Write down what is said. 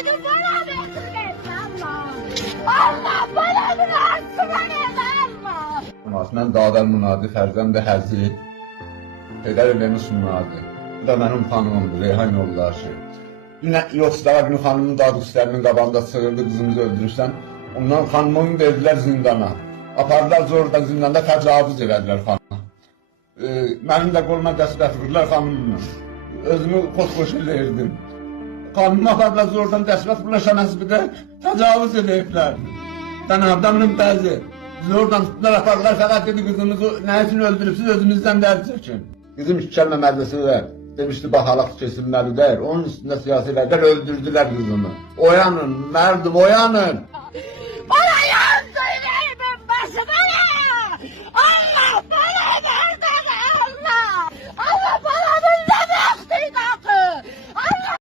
Beni bana versin Allah. Allah bana versin Allah. Mən Dağdar Munadi Fərzənd Həzi, Pedər Elemiş Munadi. Bu da mənim xanımımdır, Reyhan yoldaşı. Yine yoxsuzlara günü xanımın dadüstlərinin qabağında sığırdı, qızımızı öldürürsən. Ondan xanımımı verdiler zindana. Apardılar zorla zindanda təcavüz elədilər xanıma. Mənim də qoluma dəst gətirirlər xanımımla. Özümü xoş eləyirdim. Xanımı apardılar zordan dəsvət bulaşan əsbidə təcavüz eləyiblər. Ben adamın bəzi. Zordan tutdular apardılar, fəqət dedi qızımızı nə üçün öldürübsünüz, özümüzdən dərd çəkin. Bizim İşçəlmə mədrəsədə demişdi bahalaq kesilməlidir. Onun üstündə siyasi rəhbər öldürdülər qızımı. Oyanın, mərdim oyanın.